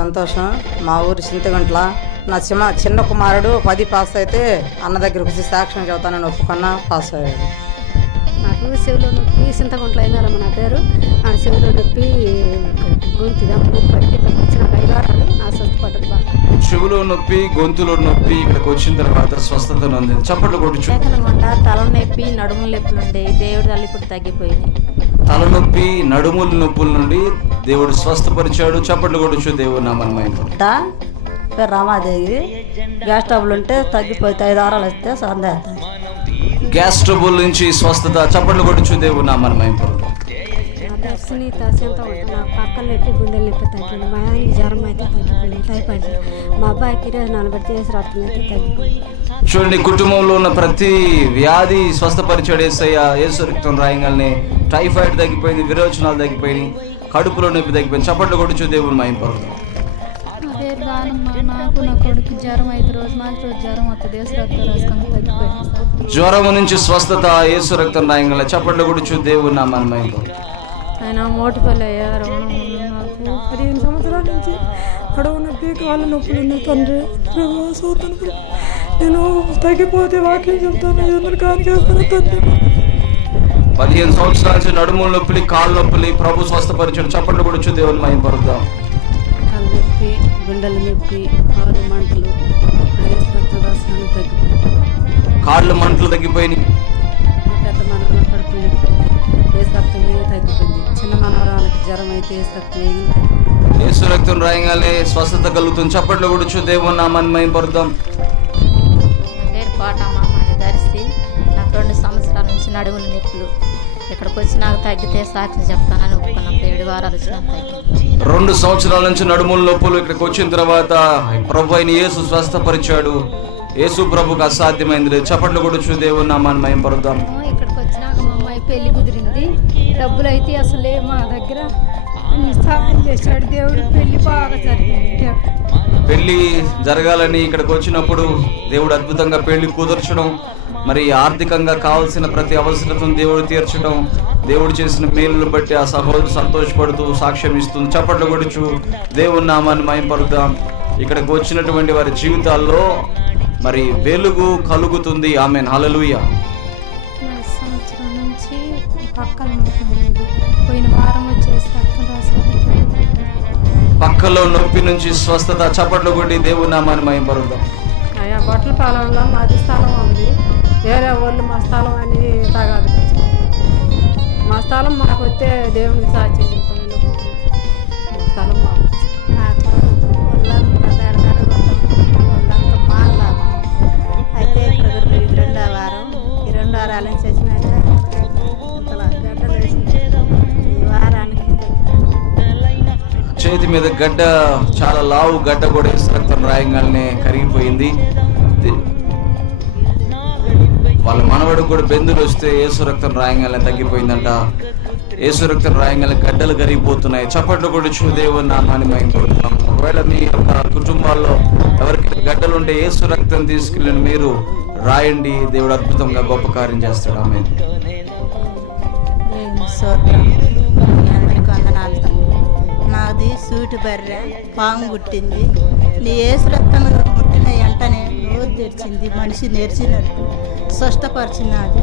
సంతోషం. మా ఊరు చింతగంట్ల. నా చిన్న కుమారుడు 10 పాస్ అయితే అన్న దగ్గరకు వచ్చి సాక్ష్యం చెబుతానని ఒప్పుకున్నా, పాస్ అయ్యాడు. నాకు చెవిలో నొప్పి, చింతగుంట్ల అయినారమ్మ నా పేరు. ఆ చెవిలో నొప్పి గొంతు పట్టి వచ్చిన 5 వారాలు నా స్వస్థపడ్డది బాగా. చెవులో నొప్పి, గొంతులో నొప్పి ఇక్కడికి వచ్చిన తర్వాత స్వస్థత నొందింది. చప్పట్లు కొట్టు. తలనొప్పి, నడుముల నొప్పులు ఉండేవి. దేవుడి వల్ల ఇప్పుడు తగ్గిపోయింది. తలనొప్పి, నడుముల నొప్పుల నుండి దేవుడు స్వస్థపరిచాడు. చప్పట్లు కొట్టు. దేవుడు నామమైంది. పేరు రామాదేవి. గ్యాస్ ట్రబుల్ ఉంటే తగ్గిపోతే 5 వారాలు వస్తే సందేహం. గ్యాస్ ట్రబుల్ నుంచి స్వస్థత. చప్పట్లు కొట్టు. దేవుడు నామమైంది. సునీత చింత ఉంటుంది. నాకు పక్కన నొప్పి, గుండెలు నొప్పి తగ్గింది. మా ఆయనకి జ్వరం అయితే తగ్గిపోయింది, టైఫాయిడ్. మా అబ్బాయికి 24 చేసి రక్తం అయితే తగ్గిపోయింది. చూడండి, కుటుంబంలో ఉన్న ప్రతి వ్యాధి స్వస్థపరిచాడు యేసయ్య. యేసు రక్తం రాయంగానే టైఫాయిడ్ తగ్గిపోయింది, విరోచనాలు తగ్గిపోయినాయి, కడుపులో నొప్పి తగ్గిపోయింది. చప్పట్లు కొట్టు. దేవుడు మహిమపరుద్దాం. నాకు నా కొడుకు జ్వరం 5 రోజు మాకు జ్వరం వస్తుంది. యేసు రక్తం రాసుకొని తగ్గిపోయింది. జ్వరం నుంచి స్వస్థత యేసు రక్తం రాయంగానే. చప్పట్లు కొట్టు. దేవుడు నామమైంది. ఆయన మోటిపల్లి అయ్యారు. నాకు 15 సంవత్సరాల నుంచి నడుము నొప్పి, కాళ్ళ నొప్పులు ఉన్నాయి తండ్రి. నేను తగ్గిపోతే వాక్యం చెప్తాను, ఏదైనా కానీ చేస్తాను తండ్రి. 15 సంవత్సరాల నుంచి నడుముల నొప్పులు, కాళ్ళ నొప్పులు ప్రభు స్వస్థపరిచాడు. చప్పట్లు కొట్టు. దేవుని మహిమపరుద్దాం. కాళ్ళ నొప్పి, గుండెల నొప్పి, కాళ్ళు మంటలు, కాళ్ళు మంటలు తగ్గిపోయినాయి. పెద్ద మనవరాలు కడుపు నొప్పి, యేసు రక్తం తగ్గిపోయింది. చిన్న మనవరాలకి జ్వరం అయితే యేసు రక్తం యేసు రక్తం రాయంగానే స్వస్థత కలుగుతుంది. చప్పట్లు కొట్టు. దేవుని నామాన్ని మహిమపరుద్దాం. పేరు కోటమ్మ, మాది దర్శి. నాకు 2 సంవత్సరాల నుంచి నడుముల నొప్పులు. ఇక్కడికి వచ్చి నాకు తగ్గితే సాక్షి చెప్తానని ఒప్పుకున్నాం. 7 వారాలు వచ్చినా తగ్గింది. 2 సంవత్సరాల నుంచి నడుముల నొప్పులు ఇక్కడికి వచ్చిన తర్వాత ప్రభు అయిన యేసు స్వస్థపరిచాడు. యేసు ప్రభుకు అసాధ్యమైంది లేదు. చప్పట్లు కొట్టు. దేవుని నామాన్ని మహిమపరుద్దాం. ఇక్కడికి వచ్చినాక మా అమ్మాయి పెళ్లి కుదిరింది. డబ్బులు అయితే అసలే మా దగ్గర సహాయం చేశాడు దేవుడు. పెళ్లి బాగా జరిగింది. పెళ్లి జరగాలని ఇక్కడికి వచ్చినప్పుడు దేవుడు అద్భుతంగా పెళ్లి కుదర్చడం, మరి ఆర్థికంగా కావాల్సిన ప్రతి అవసరతను దేవుడు తీర్చడం, దేవుడు చేసిన మేలును బట్టి ఆ సహోదరు సంతోషపడుతూ సాక్ష్యం ఇస్తుంది. చప్పట్లు కొడుచు దేవుని నామాన్ని మహిమపరుద్దాం. ఇక్కడికి వచ్చినటువంటి వారి జీవితాల్లో మరి వెలుగు కలుగుతుంది. ఆమేన్. హల్లెలూయా. సంవత్సరం నుంచి పక్కన పోయిన వారం వచ్చేసి రక్తం రాసుకుంటుంది. పక్కలో నొప్పి నుంచి స్వస్థత. చప్పట్లు కొట్టి దేవుని నామాన్ని మహిమపరుద్దాం. అయ్యా బొట్టల పాలెంలో మాది స్థలం ఉంది. వేరే వాళ్ళు మా స్థలం అని తగాదు. మా స్థలం మాకు వస్తే దేవునికి సాక్ష్యం చెప్తాను. స్థలం మాకు నాకు ఒళ్ళంతా ఒళ్ళంతా మాట్లాడు. అయితే ఇక్కడ 2వ వారం, ఈ 2 వారాల నుంచి వచ్చినాక ఇంతలా గడ్డలు వేసి ఈ వారానికి చేతి మీద గడ్డ, చాలా లావు గడ్డ కూడా యేసు రక్తం రాయంగానే కరిగిపోయింది. వాళ్ళ మనవడు కూడా బెందులు వస్తే యేసు రక్తం రాయంగానే తగ్గిపోయిందంట. యేసు రక్తం రాయంగానే గడ్డలు కరిగిపోతున్నాయి. చప్పట్లు కొడుచు దేవుని నామాన్ని మహిమపరుద్దాం. ఒకవేళ మీ యొక్క కుటుంబాల్లో ఎవరికి గడ్డలు ఉంటే యేసు రక్తం తీసుకెళ్ళి మీరు రాయండి. దేవుడు అద్భుతంగా గొప్ప కార్యం చేస్తాడు. ఆమేన్. నాది సూటి బర్రె పాము గుట్టింది. నీ యేసు రక్తం ముట్టిన వెంటనే నోరు తెరిచింది. మనిషి నేర్చినట్టు స్పష్టపరిచినది.